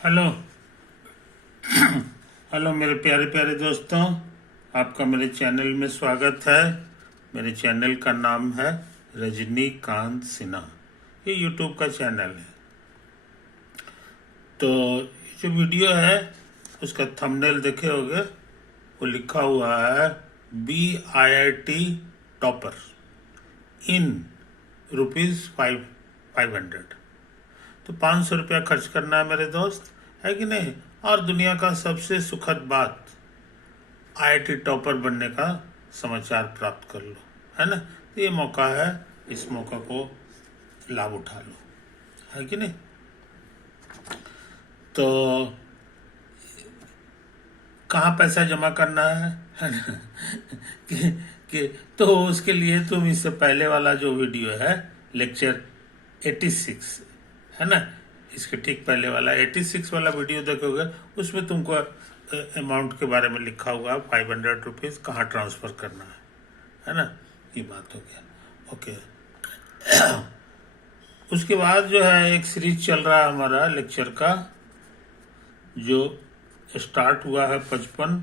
Hello. Hello मेरे प्यारे प्यारे दोस्तों, आपका मेरे चैनल में स्वागत है। मेरे चैनल का नाम है रजनीकांत सिन्हा। ये यूट्यूब का चैनल है। तो ये जो वीडियो है उसका थंबनेल देखे होगे, वो लिखा हुआ है BIIT टॉपर इन ₹500। तो 500 रुपया खर्च करना है मेरे दोस्त, है कि नहीं। और दुनिया का सबसे सुखद बात, IIT टॉपर बनने का समाचार प्राप्त कर लो, है ना। तो ये मौका है, इस मौका को लाभ उठा लो, है कि नहीं। तो कहाँ पैसा जमा करना है ना कि, कि तो उसके लिए तुम इससे पहले वाला जो वीडियो है, लेक्चर 86, है ना, इसके ठीक पहले वाला 86 वाला वीडियो देखोगे, उसमें तुमको अमाउंट के बारे में लिखा हुआ है, ₹500 कहाँ ट्रांसफर करना है ना। ये बात हो गया, ओके। उसके बाद जो है एक सीरीज चल रहा है हमारा लेक्चर का, जो स्टार्ट हुआ है 55,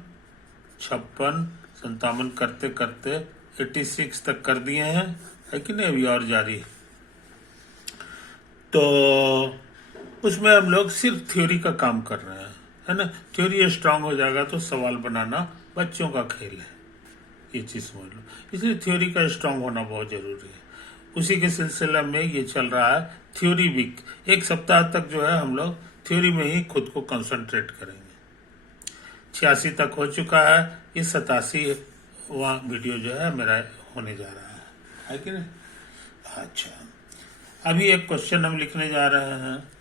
56, 57 करते करते 86 तक कर दिए हैं, है कि नहीं। अभी और जारी है। तो उसमें हम लोग सिर्फ थ्योरी का काम कर रहे हैं, है ना। थ्योरी स्ट्रांग हो जाएगा तो सवाल बनाना बच्चों का खेल है, ये चीज़ समझ लो। इसलिए थ्योरी का स्ट्रांग होना बहुत जरूरी है। उसी के सिलसिले में ये चल रहा है थ्योरी वीक। एक सप्ताह तक जो है हम लोग थ्योरी में ही खुद को कंसंट्रेट करेंगे। 86 तक हो चुका है, ये 87वां वीडियो जो है मेरा होने जा रहा है कि नहीं। अच्छा, अभी एक क्वेश्चन हम लिखने जा रहे हैं।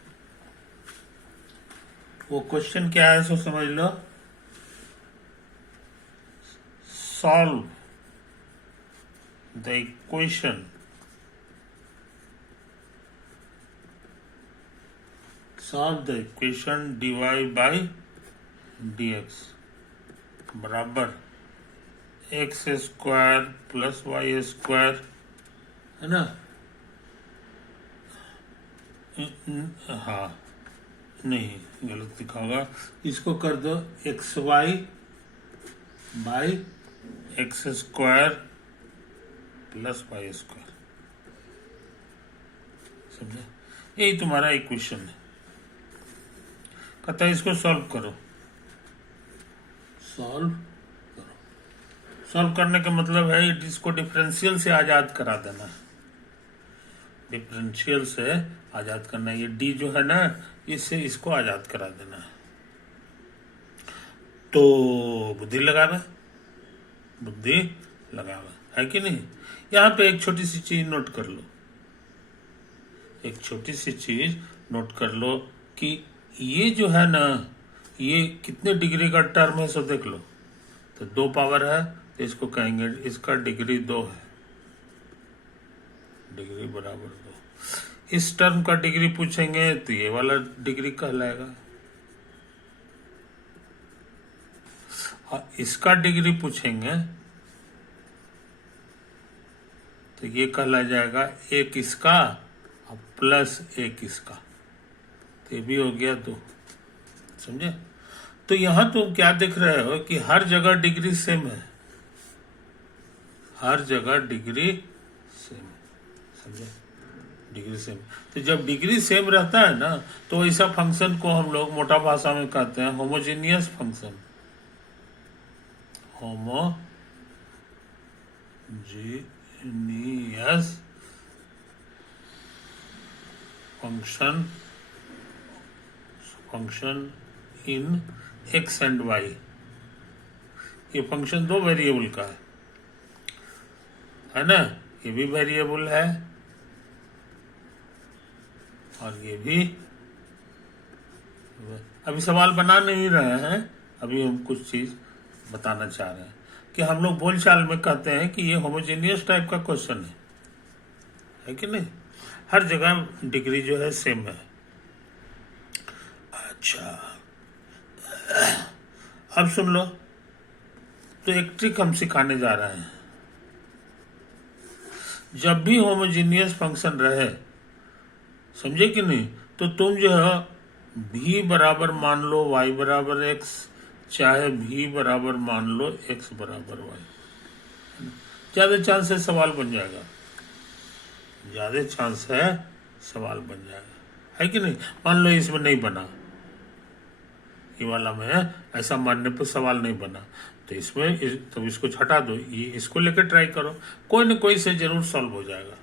वो क्वेश्चन क्या है सो समझ लो। Solve the equation dy by dx बराबर x² प्लस y², है ना। हाँ, नहीं, गलत लिखा होगा। इसको कर दो xy by x² plus y²। समझे, यही तुम्हारा इक्वेशन है। कहता है इसको सॉल्व करो। सॉल्व करने का मतलब है इसको डिफरेंशियल से आजाद करा देना है। डिफरेंशियल से आजाद करना है। ये डी जो है ना, इससे इसको आजाद करा देना है। तो बुद्धि लगावे, बुद्धि लगावे, है कि नहीं। यहाँ पे एक छोटी सी चीज नोट कर लो, एक छोटी सी चीज नोट कर लो कि ये जो है ना, ये कितने डिग्री का टर्म है सो देख लो। तो 2 पावर है, तो इसको कहेंगे इसका डिग्री 2 है, डिग्री बराबर 2। इस टर्म का डिग्री पूछेंगे तो ये वाला डिग्री कहलाएगा, और इसका डिग्री पूछेंगे तो ये कहला जाएगा एक इसका और प्लस एक इसका, तो ये भी हो गया 2। समझे। तो यहां तुम क्या देख रहे हो कि हर जगह डिग्री सेम है, हर जगह डिग्री सेम, समझे, डिग्री सेम। तो जब डिग्री सेम रहता है ना, तो ऐसा फंक्शन को हम लोग मोटा भाषा में कहते हैं homogeneous function. Homogeneous function in x and y। ये फंक्शन 2 वेरिएबल का है ना। ये भी वेरिएबल है और ये भी। अभी सवाल बना नहीं रहे हैं, अभी हम कुछ चीज बताना चाह रहे हैं कि हम लोग बोलचाल में कहते हैं कि ये होमोजेनियस टाइप का क्वेश्चन है कि नहीं। हर जगह डिग्री जो है सेम है। अच्छा, अब सुन लो, तो एक ट्रिक हम सिखाने जा रहे हैं। जब भी होमोजेनियस फंक्शन रहे, समझे कि नहीं, तो तुम जो है भी बराबर मान लो y बराबर x, चाहे भी बराबर मान लो x बराबर y। ज्यादा चांस है सवाल बन जाएगा, ज्यादा चांस है सवाल बन जाएगा, है कि नहीं। मान लो इसमें नहीं बना, ये वाला में ऐसा मानने पर सवाल नहीं बना, तो तो इसको हटा दो, ये इसको लेकर ट्राई करो, कोई न कोई से जरूर सॉल्व हो जाएगा,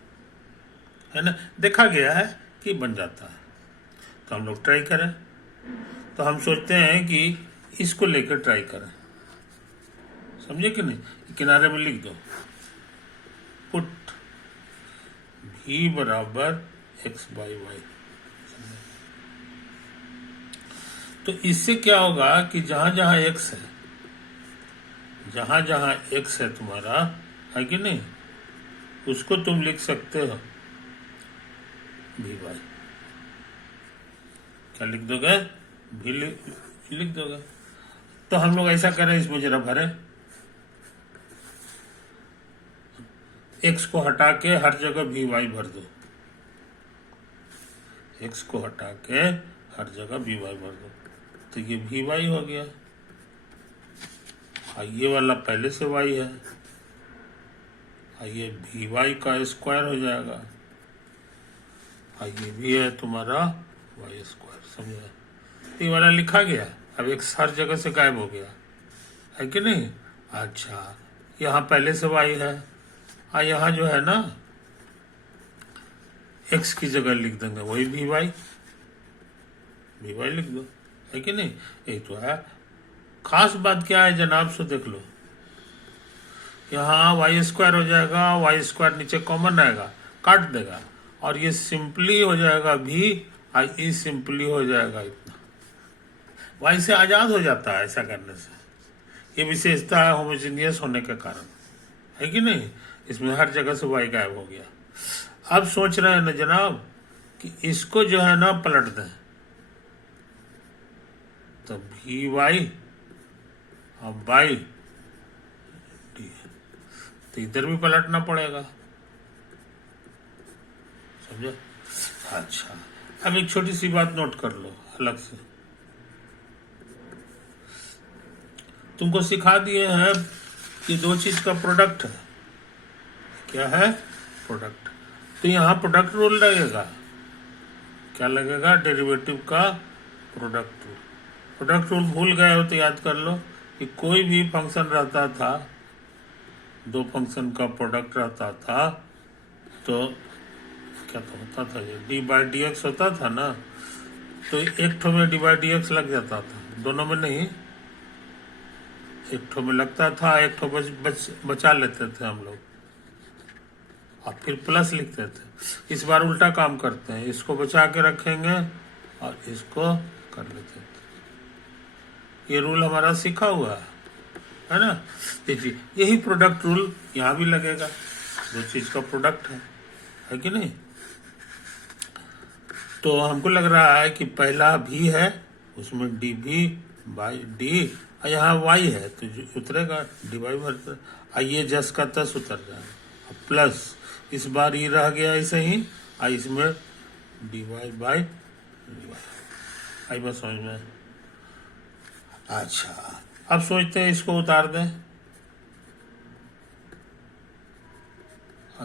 है ना। देखा गया है कि बन जाता है, तो हम लोग ट्राई करें। तो हम सोचते हैं कि इसको लेकर ट्राई करें, समझे कि नहीं। किनारे में लिख दो, पुट भी बराबर x बाई वाई। तो इससे क्या होगा कि जहां जहां x है, जहां जहां x है तुम्हारा, है कि नहीं, उसको तुम लिख सकते हो भी वाई। क्या लिख दोगे, भी लिख दोगे। तो हम लोग ऐसा करें, इसमें जरा भरें, x को हटा के हर जगह भी वाई भर दो, x को हटा के हर जगह भी वाई भर दो, तो ये भी वाई हो गया। ये वाला पहले से वाई है, ये भी वाई का स्क्वायर हो जाएगा, ये भी है तुम्हारा वाई स्क्वायर, समझा। ये वाला लिखा गया, अब x हर जगह से गायब हो गया, है कि नहीं। अच्छा, यहाँ पहले से वाई है, यहाँ जो है ना x की जगह लिख देंगे वही भी वाई लिख दो, है कि नहीं। यही तो है। खास बात क्या है जनाब, सो देख लो, यहाँ वाई स्क्वायर हो जाएगा, वाई स्क्वायर नीचे कॉमन आएगा, काट देगा, और ये सिंपली हो जाएगा भी, और ई सिंपली हो जाएगा इतना, वाई से आजाद हो जाता है ऐसा करने से। ये विशेषता है होमोजीनियस होने के कारण, है कि नहीं। इसमें हर जगह से वाई गायब हो गया। अब सोच रहे हैं ना जनाब कि इसको जो है ना पलट दें, तो भी वाई और बाई डी, तो इधर भी पलटना पड़ेगा, समझे। अच्छा, अब एक छोटी सी बात नोट कर लो अलग से, तुमको सिखा दिए हैं कि दो चीज का प्रोडक्ट है, क्या है, प्रोडक्ट। तो यहाँ प्रोडक्ट रूल लगेगा, क्या लगेगा, डेरिवेटिव का प्रोडक्ट रूल। प्रोडक्ट रूल भूल गए हो तो याद कर लो कि कोई भी फंक्शन रहता था, दो फंक्शन का प्रोडक्ट रहता था, तो क्या तो होता था, ये डी बाई डी एक्स होता था ना, तो एक ठो में डी बाई डी एक्स लग जाता था, दोनों में नहीं, एक ठो में लगता था, एक ठो बचा लेते थे हम लोग, और फिर प्लस लिखते थे। इस बार उल्टा काम करते हैं, इसको बचा के रखेंगे और इसको कर लेते थे। ये रूल हमारा सीखा हुआ है ना। देखिए, यही प्रोडक्ट रूल यहाँ भी लगेगा, दो चीज का प्रोडक्ट है कि नहीं। तो हमको लग रहा है कि पहला भी है, उसमें डी भी बाई डी, और यहाँ वाई है तो उतरेगा डी वाई भर, ये जस का तस उतर जाएगा, प्लस इस बार ये रह गया ऐसे ही, इसमें D Y by D Y, आई बस समझ में। अच्छा, अब सोचते हैं इसको उतार दें,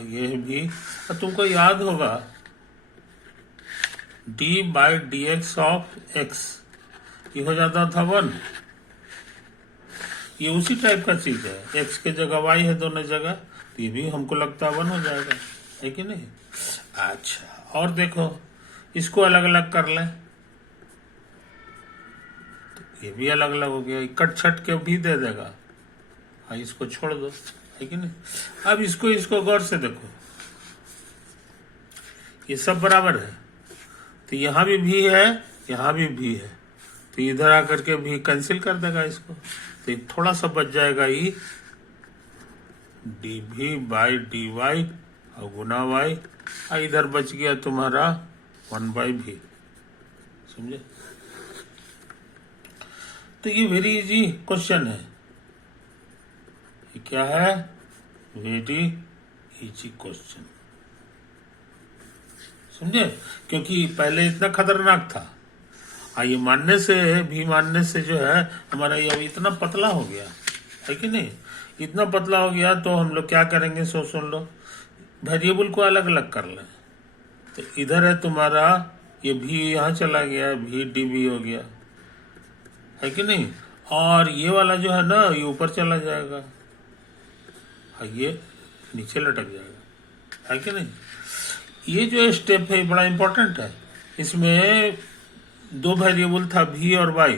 ये भी तुमको याद होगा, D by d x of x, ये हो जाता था 1, ये उसी टाइप का चीज है, एक्स के जगह वाई है दोनों जगह, तो ये भी हमको लगता है 1 हो जाएगा, है कि नहीं। अच्छा, और देखो, इसको अलग अलग कर लें, तो ये भी अलग अलग हो गया, कट छट के भी दे देगा, इसको छोड़ दो, है कि नहीं। अब इसको गौर से देखो, ये सब बराबर है, तो यहाँ भी है, यहाँ भी है, तो इधर आकर के भी कैंसिल कर देगा इसको, तो थोड़ा सा बच जाएगा ई डी भी बाई डी वाई और गुना वाई, इधर बच गया तुम्हारा 1 बाई भी, समझे। तो ये वेरी इजी क्वेश्चन है, ये क्या है, वेरी इजी क्वेश्चन, समझे, क्योंकि पहले इतना खतरनाक था, ये मानने से, भी मानने से जो है हमारा ये अभी इतना पतला हो गया है कि नहीं, इतना पतला हो गया तो हम लोग क्या करेंगे, सुन लो, वेरिएबल को अलग अलग कर लें। तो इधर है तुम्हारा ये भी यहाँ चला गया, भी डी भी हो गया, है कि नहीं, और ये वाला जो है ना ये ऊपर चला जाएगा, ये नीचे लटक जाएगा, है कि नहीं। ये जो स्टेप है बड़ा इंपॉर्टेंट है। इसमें दो वेरिएबल था भी और वाई,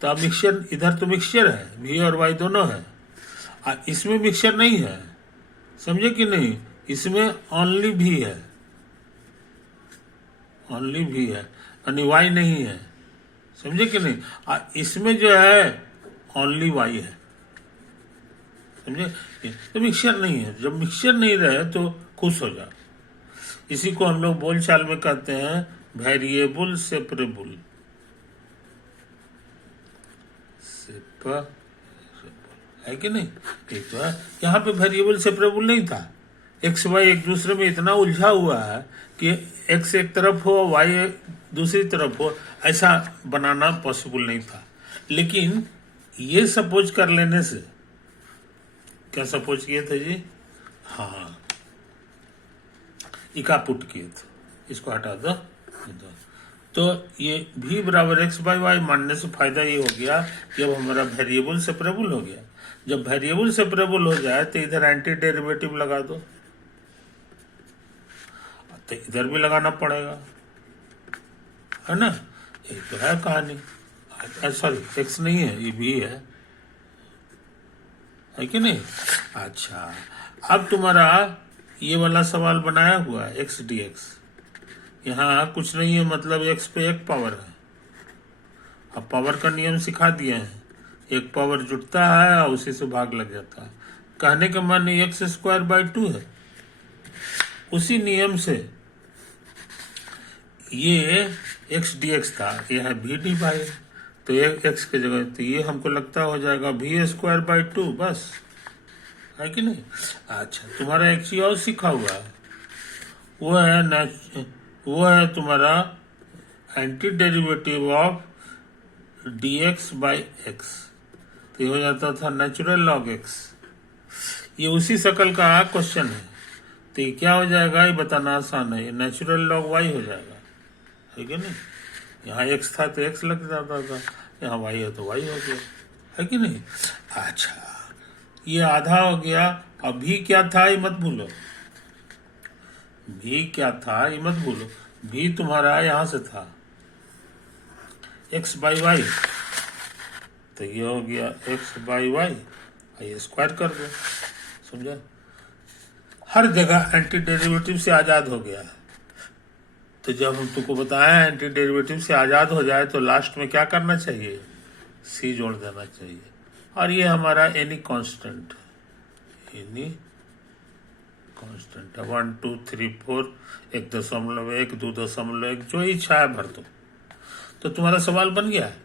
तो अब मिक्सचर, इधर तो मिक्सचर है, भी और वाई दोनों है, इसमें मिक्सचर नहीं है, समझे कि नहीं, इसमें ओनली भी है, ओनली भी है, यानी वाई नहीं है, समझे कि नहीं। इसमें जो है ओनली वाई है, समझे। तो मिक्सचर नहीं है, जब मिक्सचर नहीं रहे तो खुश हो जाओ। इसी को हम लोग बोलचाल में कहते हैं वेरिएबल सेपरेबल, है कि नहीं। एक तो है, यहाँ पे वेरिएबल सेपरेबल नहीं था, एक्स वाई एक दूसरे में इतना उलझा हुआ है कि एक्स एक तरफ हो वाई दूसरी तरफ हो, ऐसा बनाना पॉसिबल नहीं था। लेकिन ये सपोज कर लेने से, क्या सपोज किए थे जी, हाँ इका पुट किए थे, इसको हटा दो। तो ये भी बराबर एक्स बाई वाई मानने से फायदा ये हो गया कि अब हमारा वेरिएबल सेपरेबल हो गया। जब वेरिएबल सेपरेबल हो जाए तो इधर एंटी डेरिवेटिव लगा दो, तो इधर भी लगाना पड़ेगा, है ना। ये तो है कहानी, सॉरी एक्स नहीं है, ये भी है कि नहीं। अच्छा, अब तुम्हारा ये वाला सवाल बनाया हुआ है एक्स डी एक्स, यहाँ कुछ नहीं है, मतलब एक्स पे एक पावर है। अब पावर का नियम सिखा दिए हैं, एक पावर जुटता है और उसी से भाग लग जाता है। कहने का मन एक्स स्क्वायर बाई 2 है, उसी नियम से ये एक्स डी एक्स था, ये है भी डी बाई, तो एक एक्स की जगह तो ये हमको लगता हो जाएगा भी स्क्वायर बाई 2, बस, है कि नहीं। अच्छा, तुम्हारा एक चीज और सीखा हुआ है, वो है तुम्हारा anti derivative of D x by x, तो ये हो जाता था नेचुरल लॉग एक्स। ये उसी शकल का क्वेश्चन है, तो ये क्या हो जाएगा ये बताना आसान है, ये नेचुरल लॉग वाई हो जाएगा, है कि नहीं। यहाँ एक्स था तो एक्स लग जाता था, यहाँ वाई है तो वाई हो गया, है कि नहीं। अच्छा, ये आधा हो गया। अब भी क्या था ये मत भूलो, भी क्या था ये मत भूलो, भी तुम्हारा यहां से था एक्स बाई वाई, तो ये हो गया एक्स बाई वाई, ये स्क्वायर कर दो, समझा। हर जगह एंटी डेरिवेटिव से आजाद हो गया है। तो जब हम तुमको बताया एंटी डेरिवेटिव से आजाद हो जाए तो लास्ट में क्या करना चाहिए, सी जोड़ देना चाहिए, और ये हमारा एनी कांस्टेंट, एनी कांस्टेंट है 1 2 3 4 1.1 2.1 जो इच्छा है भर दो। तो तुम्हारा सवाल बन गया है,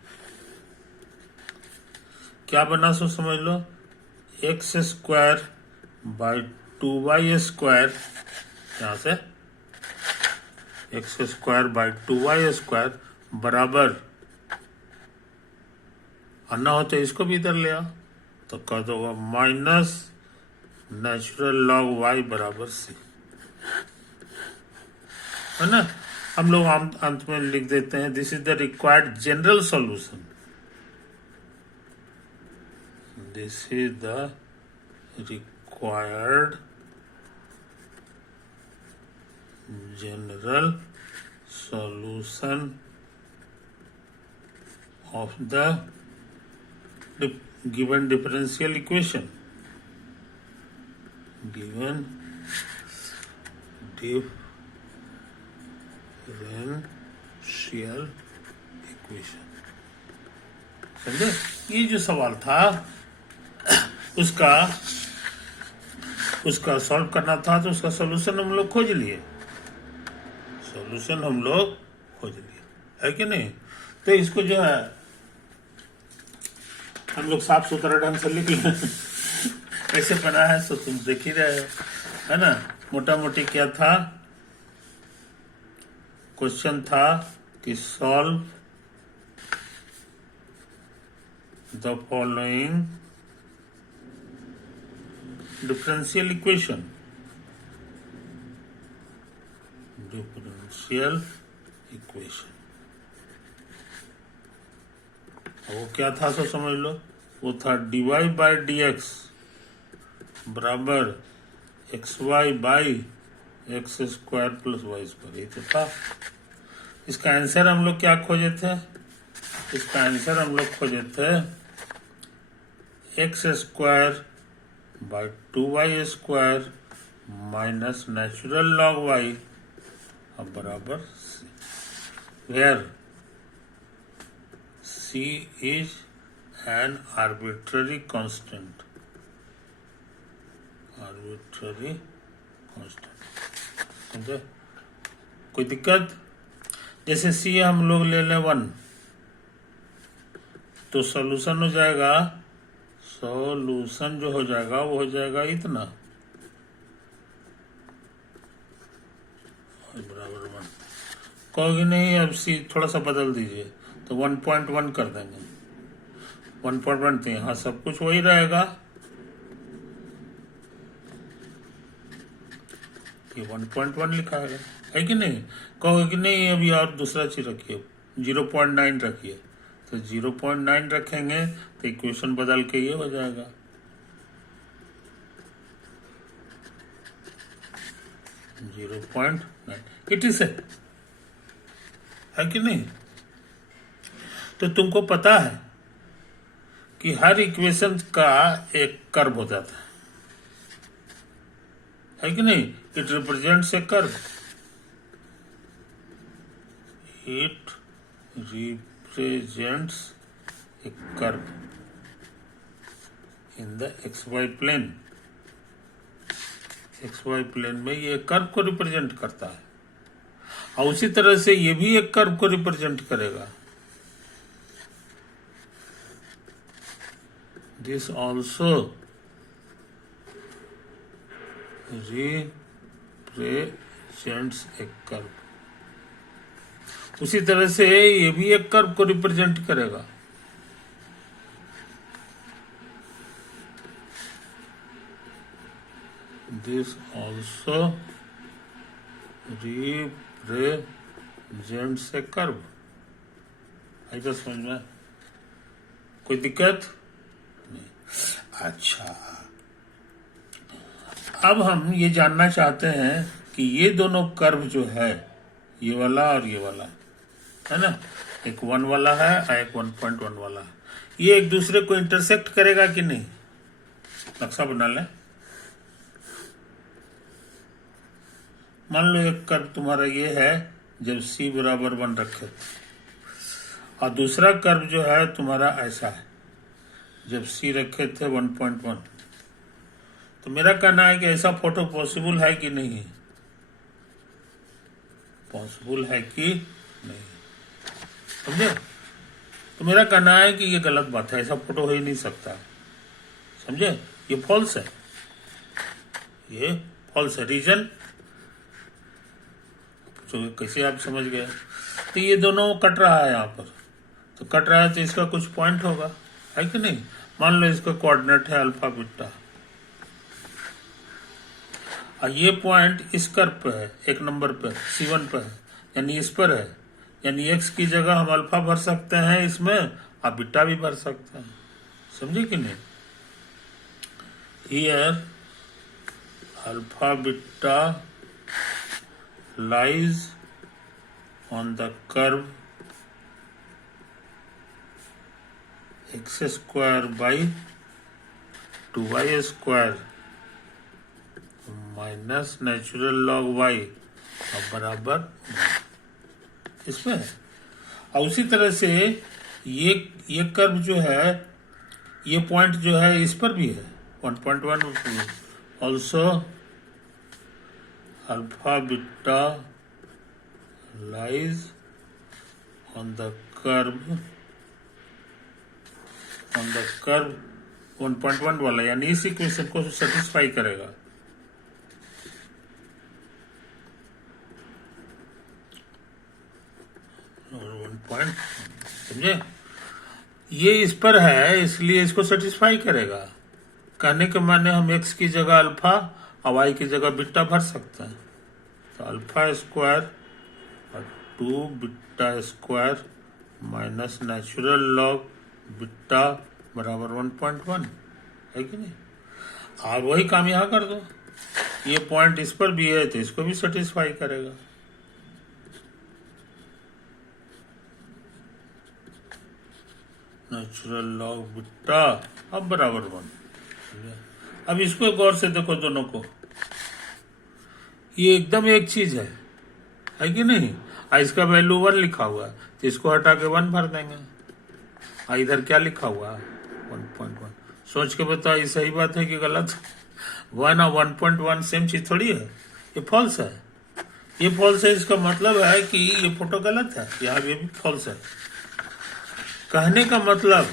क्या बना सो समझ लो, x square by 2y square, यहां से x square by 2y square बराबर, अन्ना हो तो इसको भी इधर ले आओ, तो कर दो माइनस नेचुरल लॉग वाई बराबर सी, है ना। हम लोग अंत में लिख देते हैं this is the required general solution, this is the required general solution of the given differential equation, given differential equation, समझे। ये जो सवाल था उसका सॉल्व करना था, तो उसका सॉल्यूशन हम लोग खोज लिए, सॉल्यूशन हम लोग खोज लिए, है कि नहीं। तो इसको जो है हम लोग साफ सुथरा ढंग से लिख लें कैसे बना है, तो तुम देख ही रहे हो, है ना। मोटा मोटी क्या था, क्वेश्चन था कि solve the following differential equation. Differential equation. वो क्या था सो समझ लो, वो था dy बाई डी एक्स बराबर x y by x square plus y square, ये तो था। इसका आंसर हम लोग क्या खोजे थे? इसका आंसर हम लोग खोजे थे x square by 2y square minus natural log y अब बराबर C, where C is an arbitrary constant. Arbitrary constant, समझे? कोई दिक्कत? जैसे सी हम लोग ले लें 1 तो सॉल्यूशन हो जाएगा, सॉल्यूशन जो हो जाएगा वो हो जाएगा इतना बराबर 1। कहोगे नहीं अब सी थोड़ा सा बदल दीजिए तो 1.1 कर देंगे। 1.1 तो यहाँ सब कुछ वही रहेगा, ये 1.1 लिखा है कि नहीं? कहोगे कि नहीं अभी और दूसरा चीज रखिए, 0.9 रखिए, तो 0.9 रखेंगे तो इक्वेशन बदल के ये हो जाएगा। इट इज है कि नहीं? तो तुमको पता है कि हर इक्वेशन का एक कर्व हो जाता है कि नहीं? It represents a curve, it represents a curve in the xy plane। xy plane में ये कर्व को रिप्रेजेंट करता है, और उसी तरह से ये भी एक कर्व को रिप्रेजेंट करेगा। This also represents a curve, उसी तरह से ये भी एक कर्व को रिप्रेजेंट करेगा। This also represents a curve. ऐसा समझ में? कोई दिक्कत नहीं? अच्छा, अब हम ये जानना चाहते हैं कि ये दोनों कर्व जो है, ये वाला और ये वाला है ना, एक 1 वाला है और एक 1.1 वाला है, ये एक दूसरे को इंटरसेक्ट करेगा कि नहीं? नक्शा बना लें। मान लो एक कर्व तुम्हारा ये है जब c बराबर 1 रखे, और दूसरा कर्व जो है तुम्हारा ऐसा है जब c रखे थे 1.1। तो मेरा कहना है कि ऐसा फोटो पॉसिबल है कि नहीं? पॉसिबल है कि नहीं, समझे? तो मेरा कहना है कि ये गलत बात है, ऐसा फोटो हो ही नहीं सकता, समझे? ये फॉल्स है, ये फॉल्स है। रीजन तो कैसे आप समझ गए? तो ये दोनों कट रहा है यहाँ पर, तो कट रहा है तो इसका कुछ पॉइंट होगा, है कि नहीं? मान लो इसका कोऑर्डिनेट है अल्फा बीटा, और ये पॉइंट इस कर्व पे है, एक नंबर पे C1 पे है, यानी इस पर है, यानी x की जगह हम अल्फा भर सकते हैं इसमें और बीटा भी भर सकते हैं, समझे कि नहीं? Here alpha beta lies on the curve x square by 2y square minus natural log y और बराबर इसमें है। और उसी तरह से ये कर्व जो है, ये पॉइंट जो है इस पर भी है 1.1 also alpha beta lies on the curve 1.1 वाला, यानी इस इक्वेशन को सेटिस्फाई करेगा। और 1 पॉइंट, समझे? ये इस पर है इसलिए इसको सेटिस्फाई करेगा। कहने के माने हम x की जगह अल्फा और y की जगह बीटा भर सकते हैं। तो अल्फा स्क्वायर और 2 beta square minus natural log beta बराबर 1.1 है कि नहीं। और वही काम यहाँ कर दो, ये पॉइंट इस पर भी है तो इसको भी सेटिस्फाई करेगा। नेचुरल लॉग बीटा अब बराबर 1। अब इसको गौर से देखो दोनों को, ये एकदम एक चीज है कि नहीं। इसका वैल्यू 1 लिखा हुआ है तो इसको हटा के 1 भर देंगे। इधर क्या लिखा हुआ है 1.1। सोच के बताओ ये सही बात है कि गलत। 1 और 1.1 सेम चीज थोड़ी है, ये फॉल्स है। ये फॉल्स है, इसका मतलब है कि ये फोटो गलत है, यहाँ ये भी फॉल्स है। कहने का मतलब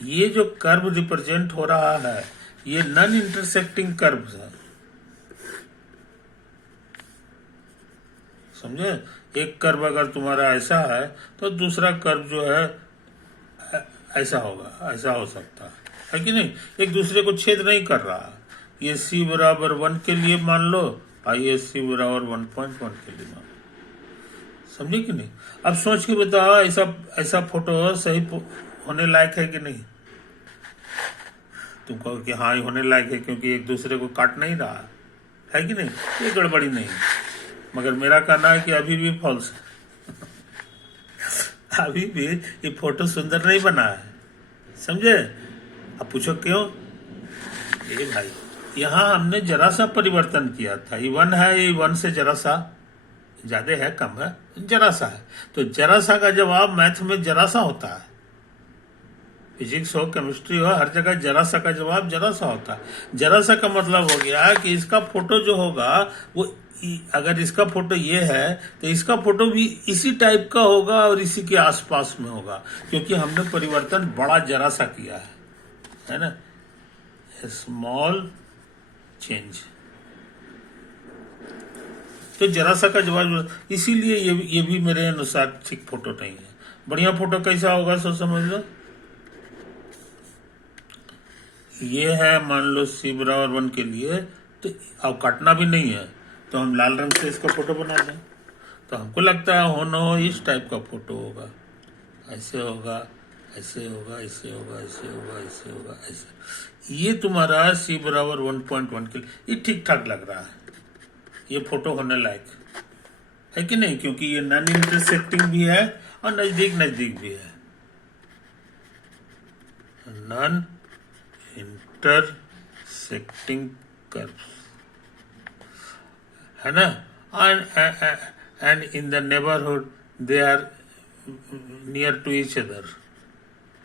ये जो कर्व रिप्रेजेंट हो रहा है ये नॉन इंटरसेक्टिंग कर्व है, समझे। एक कर्व अगर तुम्हारा ऐसा है तो दूसरा कर्व जो है ऐसा होगा, ऐसा हो सकता है कि नहीं। एक दूसरे को छेद नहीं कर रहा। ये c बराबर 1 के लिए मान लो और ये c बराबर 1.1 के लिए मान लो, समझे कि नहीं। अब सोच के बताओ ऐसा फोटो सही होने लायक है कि नहीं। तुम कहो कि हाँ ये होने लायक है क्योंकि एक दूसरे को काट नहीं रहा है कि नहीं, ये गड़बड़ी नहीं। मगर मेरा कहना है कि अभी भी फॉल्स है। अभी भी ये फोटो सुंदर नहीं बना है, समझे। अब पूछो क्यों। ये भाई यहाँ हमने जरा सा परिवर्तन किया था। ये 1 है, ये 1 से जरा सा ज्यादा है, कम है, जरा सा है। तो जरा सा का जवाब मैथ में जरा सा होता है। फिजिक्स हो, केमिस्ट्री हो, हर जगह जरा सा का जवाब जरा सा होता है। जरा सा का मतलब हो गया कि इसका फोटो जो होगा वो, अगर इसका फोटो ये है तो इसका फोटो भी इसी टाइप का होगा और इसी के आसपास में होगा, क्योंकि हमने परिवर्तन बड़ा जरा सा किया है ना, स्मॉल चेंज। तो जरा सा का जवाब, इसीलिए ये भी मेरे अनुसार ठीक फोटो नहीं है। बढ़िया फोटो कैसा होगा सो समझ लो। ये है मान लो c बराबर 1 के लिए, तो अब काटना भी नहीं है तो हम लाल रंग से इसका फोटो बना दें। तो हमको लगता है हो न हो इस टाइप का फोटो होगा, ऐसे होगा, ऐसे होगा, ऐसे होगा, ऐसे होगा, ऐसे होगा, ऐसे। ये तुम्हारा c बराबर 1.1 के लिए ये ठीक ठाक लग रहा है, ये फोटो होने लायक है कि नहीं, क्योंकि ये नॉन इंटरसेक्टिंग भी है और नजदीक नजदीक भी है। नॉन इंटरसेक्टिंग कर्व है ना, and in the neighborhood they are near to each other,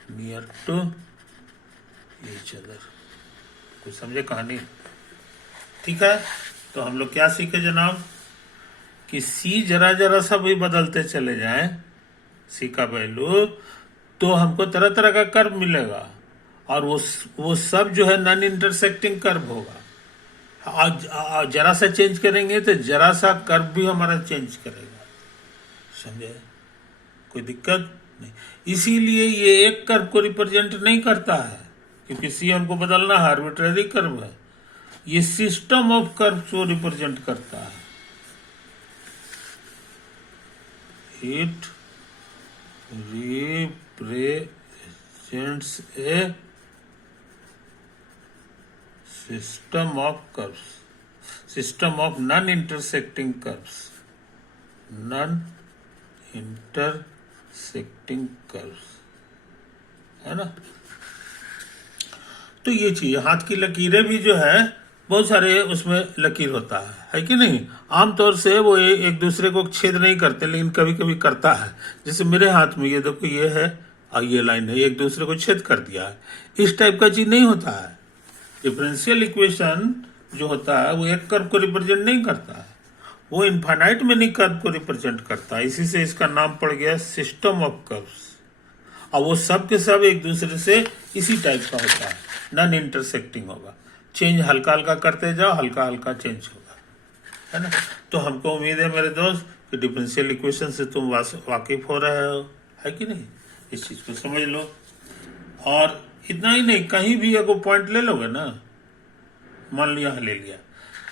near to each other। कुछ समझे कहानी, ठीक है। तो हम लोग क्या सीखे जनाब कि सी जरा जरा सा भी बदलते चले जाएं सी का वैल्यू तो हमको तरह तरह का कर्व मिलेगा, और वो सब जो है नॉन इंटरसेक्टिंग कर्व होगा। जरा सा चेंज करेंगे तो जरा सा कर्व भी हमारा चेंज करेगा, समझे। कोई दिक्कत नहीं। इसीलिए ये एक कर्व को रिप्रेजेंट नहीं करता है, क्योंकि सी हमको बदलना है, आर्बिट्ररी कर्व है। ये सिस्टम ऑफ कर्व को रिप्रेजेंट करता है। It represents a system of curves, system of non-intersecting curves, non-intersecting curves, है ना। तो ये चीज हाथ की लकीरें भी जो है बहुत सारे उसमें लकीर होता है कि नहीं। आमतौर से वो एक दूसरे को छेद नहीं करते, लेकिन कभी कभी करता है। जैसे मेरे हाथ में ये देखो, ये है और ये लाइन है, एक दूसरे को छेद कर दिया है। इस टाइप का चीज नहीं होता है। डिफरेंशियल इक्वेशन जो होता है वो एक कर्व को रिप्रेजेंट नहीं करता है, वो इनफाइनाइट मेनी कर्व को रिप्रेजेंट करता है। इसी से इसका नाम पड़ गया सिस्टम ऑफ कर्व्स। और वो सब के सब एक दूसरे से इसी टाइप का होता है, नॉन इंटरसेक्टिंग होगा। चेंज हल्का हल्का करते जाओ, हल्का हल्का चेंज होगा, है ना। तो हमको उम्मीद है मेरे दोस्त कि डिफरेंशियल इक्वेशन से तुम वाकिफ हो रहे हो, है कि नहीं। इस चीज को समझ लो। और इतना ही नहीं, कहीं भी अगर पॉइंट ले लोगे ना, मान लिया ले लिया,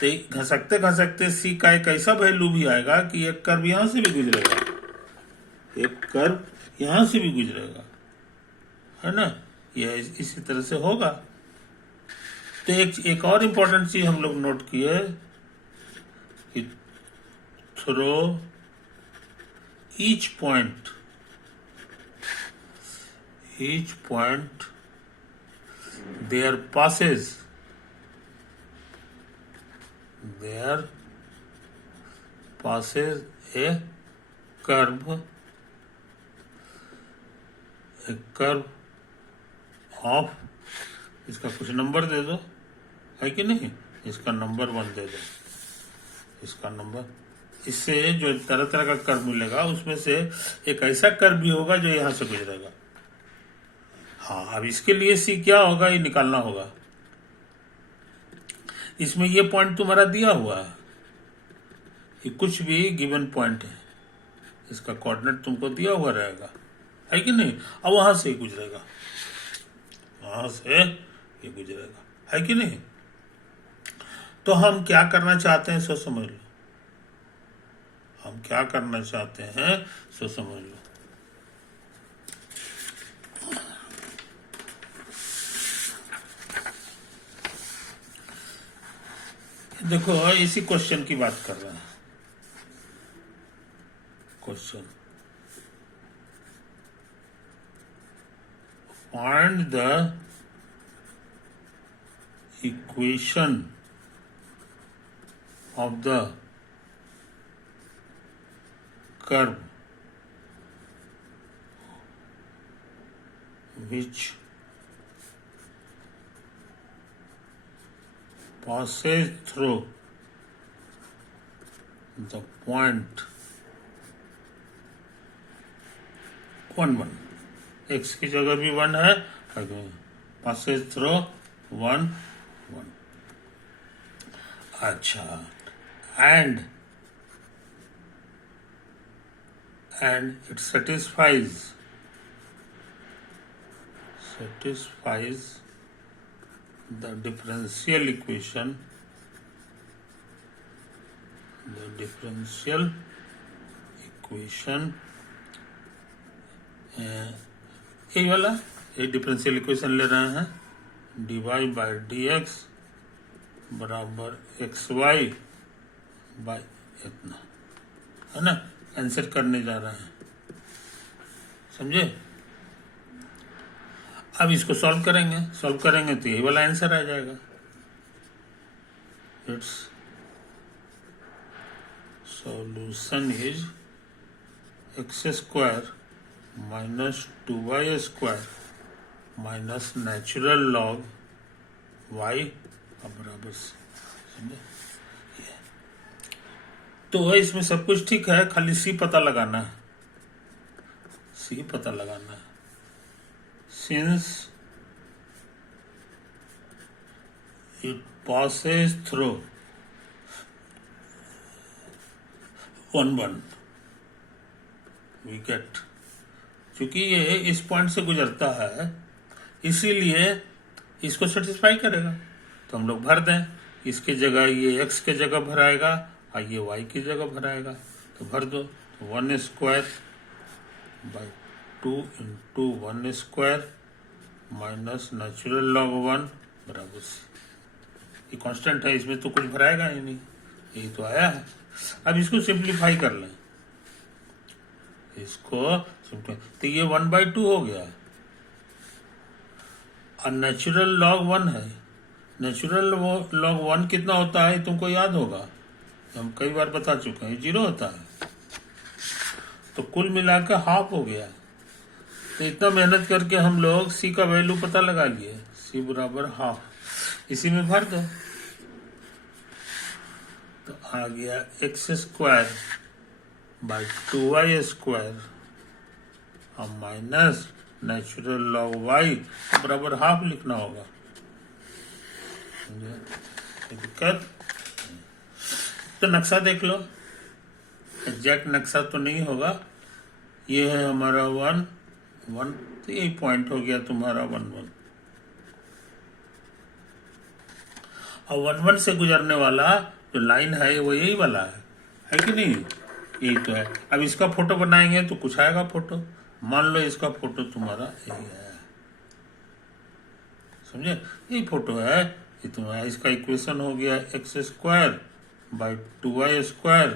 तो घसकते घसकते सी का एक ऐसा वैल्यू भी आएगा कि एक कर्व यहां से भी गुजरेगा, एक कर्व यहां से भी गुजरेगा, है ना। ये इसी तरह से होगा। तो एक और इम्पोर्टेंट चीज हम लोग नोट किए कि through each point there passes a curve of, इसका कुछ नंबर दे दो, है कि नहीं, इसका नंबर 1 दे दो, इसका नंबर। इससे जो तरह तरह का कर्व मिलेगा उसमें से एक ऐसा कर्व भी होगा जो यहां से गुजरेगा। हाँ, अब इसके लिए सी क्या होगा ये निकालना होगा। इसमें ये पॉइंट तुम्हारा दिया हुआ है, ये कुछ भी गिवन पॉइंट है, इसका कोऑर्डिनेट तुमको दिया हुआ रहेगा, है कि नहीं। अब वहां से ही गुजरेगा, वहां से ये गुजरेगा, है कि नहीं। तो हम क्या करना चाहते हैं सो समझ लो, हम क्या करना चाहते हैं सो समझ लो। देखो इसी क्वेश्चन की बात कर रहे हैं। Question, find the equation of the curve which passes through the point 1 1, x की जगह भी 1 है, passes through 1 1। अच्छा, and it satisfies the differential equation, यही वाला, ये डिफरेंशियल इक्वेशन ले रहे हैं, dy बाई डी एक्स बराबर एक्स वाई बाई इतना, है ना। आंसर करने जा रहे हैं, समझे। अब इसको सॉल्व करेंगे तो यही वाला आंसर आ जाएगा। It's solution is x square minus 2y square minus natural log y बराबर से, समझे। तो इसमें सब कुछ ठीक है, खाली सी पता लगाना है, सी पता लगाना है। Since it passes through 1 1, we get, क्योंकि ये इस पॉइंट से गुजरता है इसीलिए इसको सेटिस्फाई करेगा, तो हम लोग भर दें। इसके जगह ये x के जगह भराएगा और ये y की जगह भराएगा, तो भर दो। तो 1 square by 2 into 1 square minus natural log 1 बराबर से, ये कांस्टेंट है, इसमें तो कुछ भराएगा ही नहीं, यही तो आया है। अब इसको सिंप्लीफाई कर लें, इसको तो ये 1/2 हो गया, और नेचुरल लॉग 1 है। नेचुरल लॉग 1 कितना होता है तुमको याद होगा, हम कई बार बता चुके हैं, 0 होता है। तो कुल मिलाकर हाफ हो गया। तो इतना मेहनत करके हम लोग सी का वैल्यू पता लगा लिए, सी बराबर हाफ, इसी में भर दो। तो आ गया x square by 2y square और माइनस नेचुरल लॉग y बराबर हाफ लिखना होगा, दिक्कत। तो नक्शा देख लो, एग्जैक्ट नक्शा तो नहीं होगा, ये है हमारा 1, 1, तो यही पॉइंट हो गया तुम्हारा 1 1। और 1 1 से गुजरने वाला जो लाइन है वो यही वाला है कि नहीं? यही तो है। अब इसका फोटो बनाएंगे तो कुछ आएगा फोटो। मान लो इसका फोटो तुम्हारा यही है, समझे? यही फोटो है। ये तुम्हारा इसका इक्वेशन हो गया x² बाई 2y²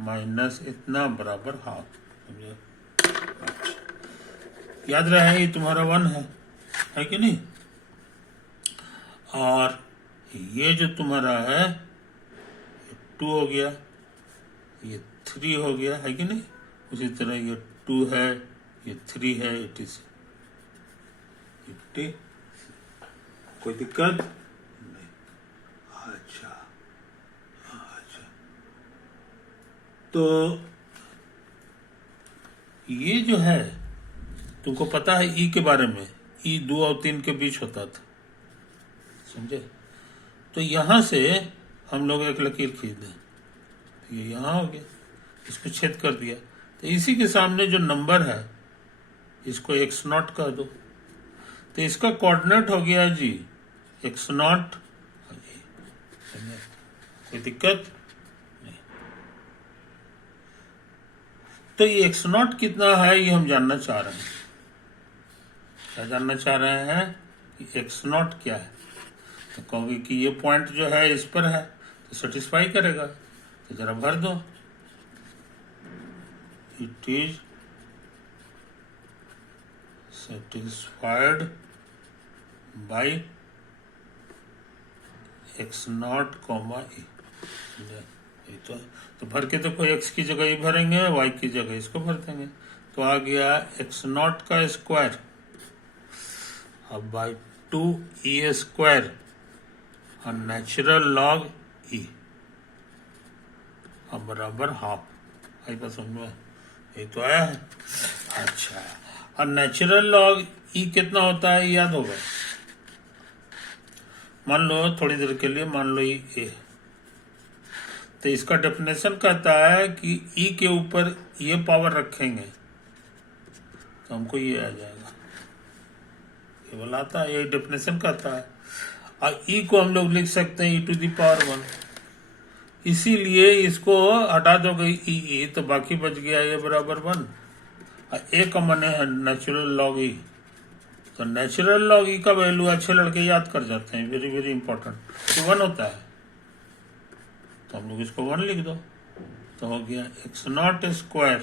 माइनस इतना बराबर हाफ, समझे? याद रहे ये तुम्हारा 1 है कि नहीं? और ये जो तुम्हारा है 2 हो गया, ये 3 हो गया, है कि नहीं? उसी तरह ये 2 है, ये 3 है, 80। कोई दिक्कत नहीं? अच्छा, तो ये जो है तुमको पता है ई के बारे में, ई 2 और 3 के बीच होता था, समझे? तो यहां से हम लोग एक लकीर खींच दें, ये यहाँ हो गया, इसको छेद कर दिया, तो इसी के सामने जो नंबर है इसको x0 कह दो, तो इसका कोऑर्डिनेट हो गया जी x0। कोई दिक्कत नहीं? तो ये x0 कितना है ये हम जानना चाह रहे हैं। क्या जानना चाह रहे हैं कि x0 क्या है? तो कहोगे कि ये पॉइंट जो है इस पर है तो सेटिस्फाई करेगा, तो जरा भर दो। It is satisfied by x0, e। तो भर के देखो x की जगह ही भरेंगे, y की जगह इसको भर देंगे, तो आ गया x0 का स्क्वायर अब बाई 2e² और नेचुरल लॉग e अब बराबर हाफ। आई बात समझ में? ये तो आया है। अच्छा, और नेचुरल लॉग e कितना होता है याद होगा? मान लो थोड़ी देर के लिए मान लो ये, तो इसका डेफिनेशन कहता है कि e के ऊपर ये पावर रखेंगे तो हमको ये आ जाएगा, ये बोला आता है, ये डेफिनेशन कहता है। और e को हम लोग लिख सकते हैं e⁻1, इसीलिए इसको हटा दोगे e तो बाकी बच गया ये बराबर 1, और a का मन है नेचुरल लॉग e, तो नेचुरल लॉग e का वैल्यू अच्छे लड़के याद कर जाते हैं, वेरी वेरी इंपॉर्टेंट, तो 1 होता है, तो हम लोग इसको 1 लिख दो, तो हो गया x0²